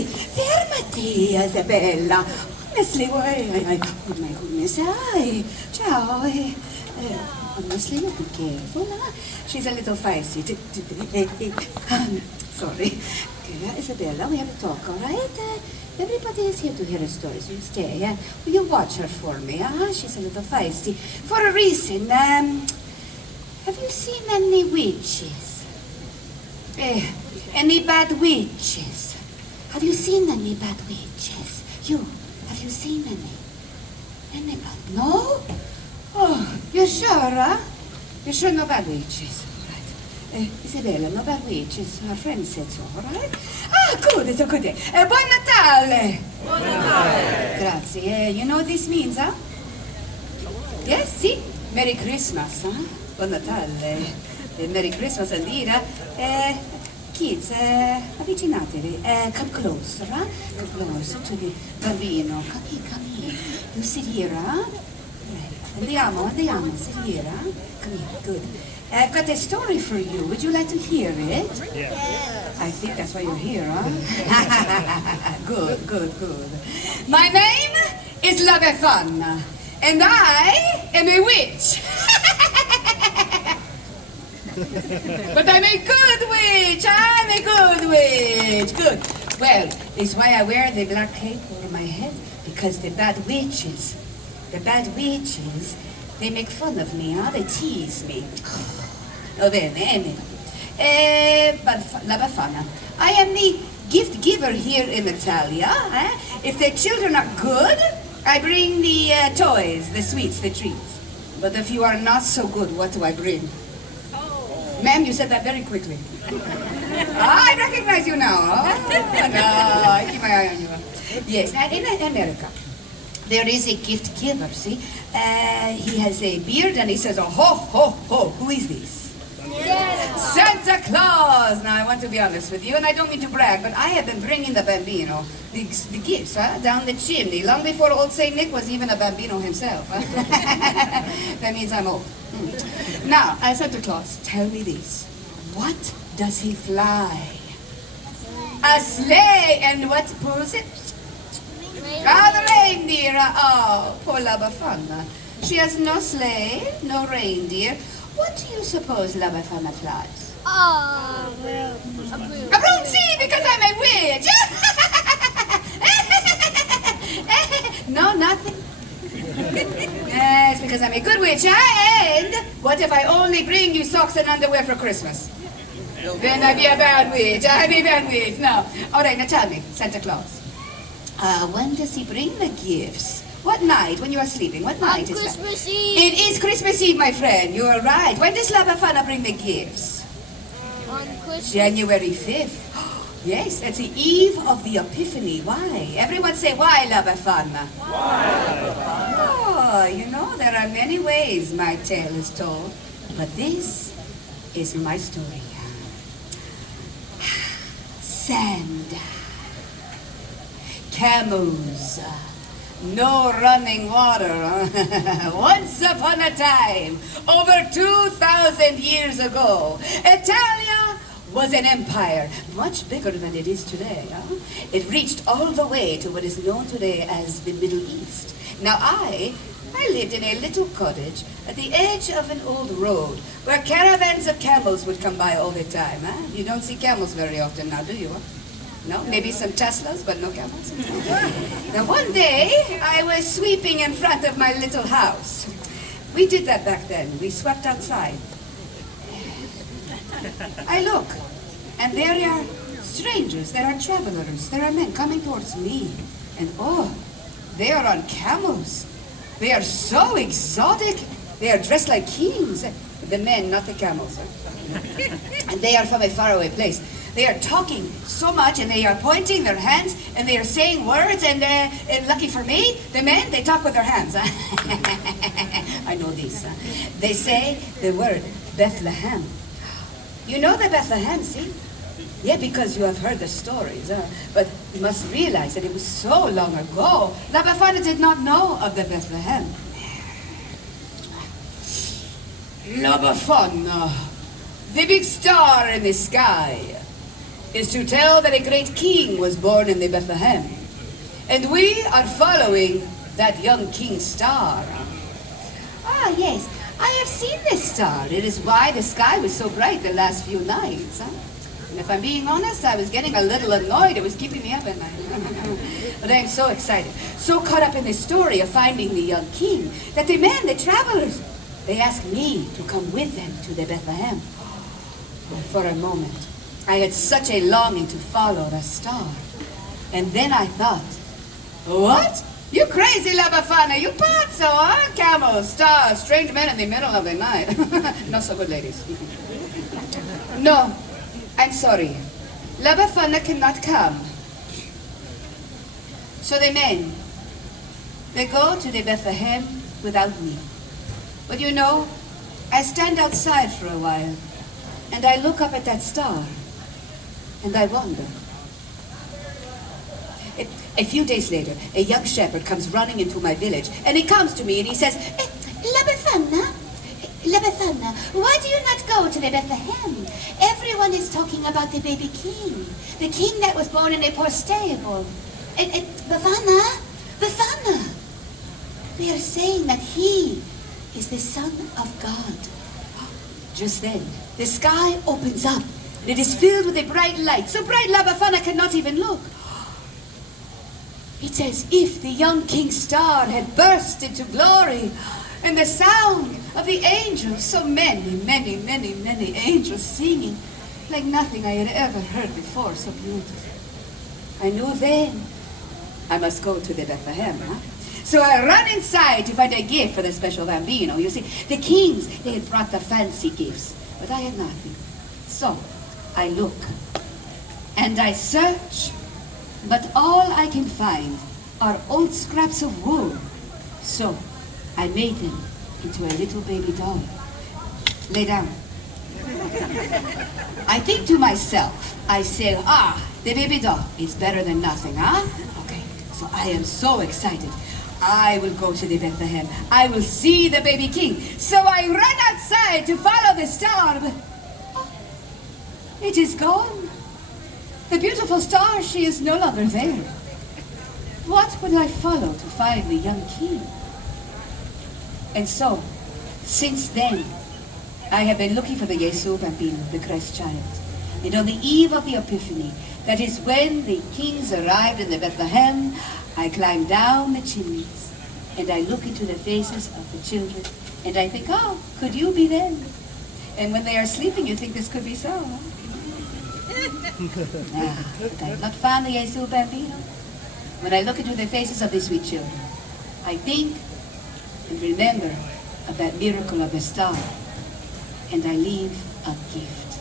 fermati, Isabella. Honestly, oh my goodness, hi. Ciao. Honestly, be careful, huh? She's a little feisty. Sorry. Isabella, we have to talk, all right? Everybody is here to hear a story, so you stay. Will you watch her for me? She's a little feisty. For a reason. Have you seen any witches? Any bad witches? Have you seen any bad witches? Have you seen any? Any bad? No? Oh, you're sure, huh? You're sure no bad witches? All right. Isabella, no bad witches. Our friend said so, all right? Good, it's a good day. Buon Natale! Buon Natale! Grazie. You know what this means, huh? Yes, see? Merry Christmas, huh? Buon Natale. Merry Christmas, Andira. Kids, avvicinatevi. Come closer, huh? Come closer to the bambino. Come here. You sit here, huh? Andiamo, sit here, huh? Come here, good. I've got a story for you. Would you like to hear it? Yes. I think that's why you're here, huh? Good. My name is La Befana, and I am a witch. But I'm a good witch. Good. Well, it's why I wear the black cape over my head, because the bad witches, they make fun of me, huh? They tease me. Oh, bene. But La Befana, I am the gift giver here in Italia. If the children are good, I bring the toys, the sweets, the treats. But if you are not so good, what do I bring? Ma'am, you said that very quickly. I recognize you now. No, I keep my eye on you. Yes, in America, there is a gift giver, see? He has a beard and he says, oh, ho. Who is this? Yes. Santa Claus! Now, I want to be honest with you, and I don't mean to brag, but I have been bringing the bambino, the gifts, down the chimney, long before old St. Nick was even a bambino himself. That means I'm old. Now, Santa Claus, tell me this. What does he fly? A sleigh! And what pulls it? The reindeer. Oh, poor La Befana. She has no sleigh, no reindeer. What do you suppose La Befana flies? A broom. A broom, see, because I'm a witch. No, nothing. Yes, because I'm a good witch. And what if I only bring you socks and underwear for Christmas? Then I'd be a bad witch. No. All right, now tell me, Santa Claus. When does he bring the gifts? What night? When you are sleeping? What night is that? Christmas Eve. It is Christmas Eve, my friend. You are right. When does La Befana bring the gifts? On Christmas. January 5th. Yes, that's the eve of the Epiphany. Why? Everyone say, why, La Befana? Why? Oh, you know, there are many ways my tale is told. But this is my story. Sand. Camels. No running water. Once upon a time, over 2,000 years ago, Italia was an empire, much bigger than it is today. It reached all the way to what is known today as the Middle East. Now I lived in a little cottage at the edge of an old road where caravans of camels would come by all the time. You don't see camels very often now, do you? No? Maybe some Teslas, but no camels? Now one day, I was sweeping in front of my little house. We did that back then. We swept outside. I look, and there are strangers, there are travelers, there are men coming towards me. And oh, they are on camels. They are so exotic. They are dressed like kings. The men, not the camels. And they are from a faraway place. They are talking so much, and they are pointing their hands, and they are saying words, and lucky for me, the men, they talk with their hands. I know this. They say the word Bethlehem. You know the Bethlehem, see? Yeah, because you have heard the stories. But you must realize that it was so long ago. La Befana did not know of the Bethlehem. La Befana, the big star in the sky. is to tell that a great king was born in the Bethlehem. And we are following that young king's star. Ah, yes, I have seen this star. It is why the sky was so bright the last few nights. And if I'm being honest, I was getting a little annoyed. It was keeping me up at night. But I am so excited, so caught up in the story of finding the young king, that the men, the travelers, they asked me to come with them to the Bethlehem. For a moment, I had such a longing to follow the star. And then I thought, what? You crazy La Befana, you pazzo, huh? Camels, stars, strange men in the middle of the night. Not so good, ladies. No, I'm sorry. La Befana cannot come. So the men, they go to the Bethlehem without me. But you know, I stand outside for a while, and I look up at that star, and I wonder. A few days later, a young shepherd comes running into my village, and he comes to me and he says, La Befana, why do you not go to the Bethlehem? Everyone is talking about the baby king, the king that was born in a poor stable. Befana, they are saying that he is the Son of God. Just then, the sky opens up, and it is filled with a bright light, so bright La Befana cannot even look. It's as if the young king's star had burst into glory, and the sound of the angels, so many angels singing, like nothing I had ever heard before, so beautiful. I knew then I must go to the Bethlehem, huh? So I ran inside to find a gift for the special bambino. You see, the kings, they had brought the fancy gifts, but I had nothing. So I look, and I search, but all I can find are old scraps of wool. So I made them into a little baby doll. Lay down. I think to myself, I say, the baby doll is better than nothing, huh? Okay, so I am so excited. I will go to the Bethlehem. I will see the baby king. So I ran outside to follow the star, but it is gone. The beautiful star, she is no longer there. What would I follow to find the young king? And so, since then, I have been looking for the Jesu Bambino, the Christ child. And on the eve of the Epiphany, that is when the kings arrived in the Bethlehem, I climb down the chimneys, and I look into the faces of the children, and I think, could you be them? And when they are sleeping, you think this could be so, huh? But I have not found the Jesu Bambino. When I look into the faces of these sweet children, I think and remember of that miracle of the star, and I leave a gift.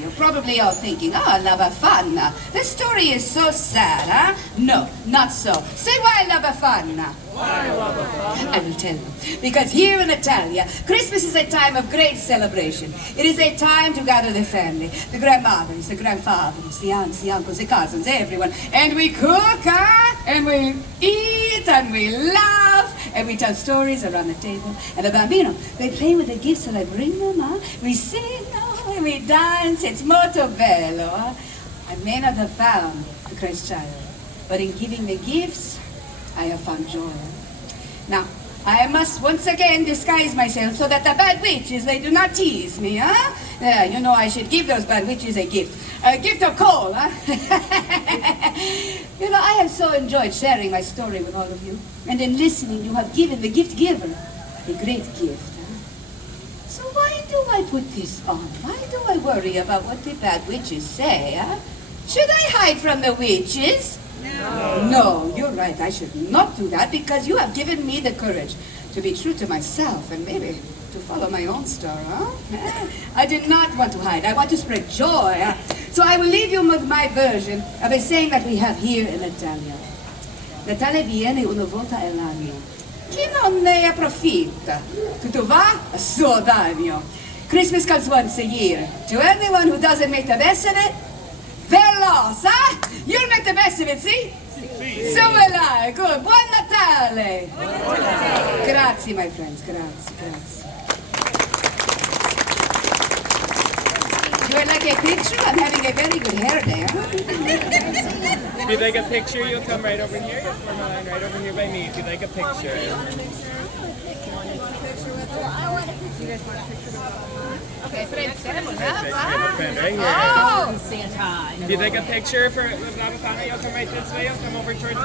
You're probably all thinking, La Befana, the story is so sad, huh? No, not so. Say why La Befana? Why La Befana? I will tell you. Because here in Italia, Christmas is a time of great celebration. It is a time to gather the family, the grandmothers, the grandfathers, the aunts, the uncles, the cousins, everyone. And we cook, and we eat, and we laugh, and we tell stories around the table. And the bambino, they play with the gifts that I bring them, We sing, and we dance. It's molto bello, I may not have found the Christ child, but in giving the gifts, I have found joy. Now, I must once again disguise myself so that the bad witches, they do not tease me, you know, I should give those bad witches a gift of coal, You know, I have so enjoyed sharing my story with all of you, and in listening, you have given the gift giver a great gift. So why do I put this on? Why do I worry about what the bad witches say, Should I hide from the witches? No, you're right. I should not do that because you have given me the courage to be true to myself and maybe to follow my own star, I do not want to hide. I want to spread joy. So I will leave you with my version of a saying that we have here in Italia. Natale viene una volta all'anno. Chi non ne approfitta? Tutto va a suo danno. Christmas comes once a year. To anyone who doesn't make the best of it, they're lost, You'll make the best of it, see? So will I. Good. Buon Natale. Grazie, my friends. Grazie. Do I like a picture? I'm having a very good hair day. If you'd like a picture, you'll come right over here. You'll form a line right over here by me if you'd like a picture. Okay, prendemos. We have a friend right here. Oh! If you'd like a picture with Befana, you'll come right this way. You'll come over towards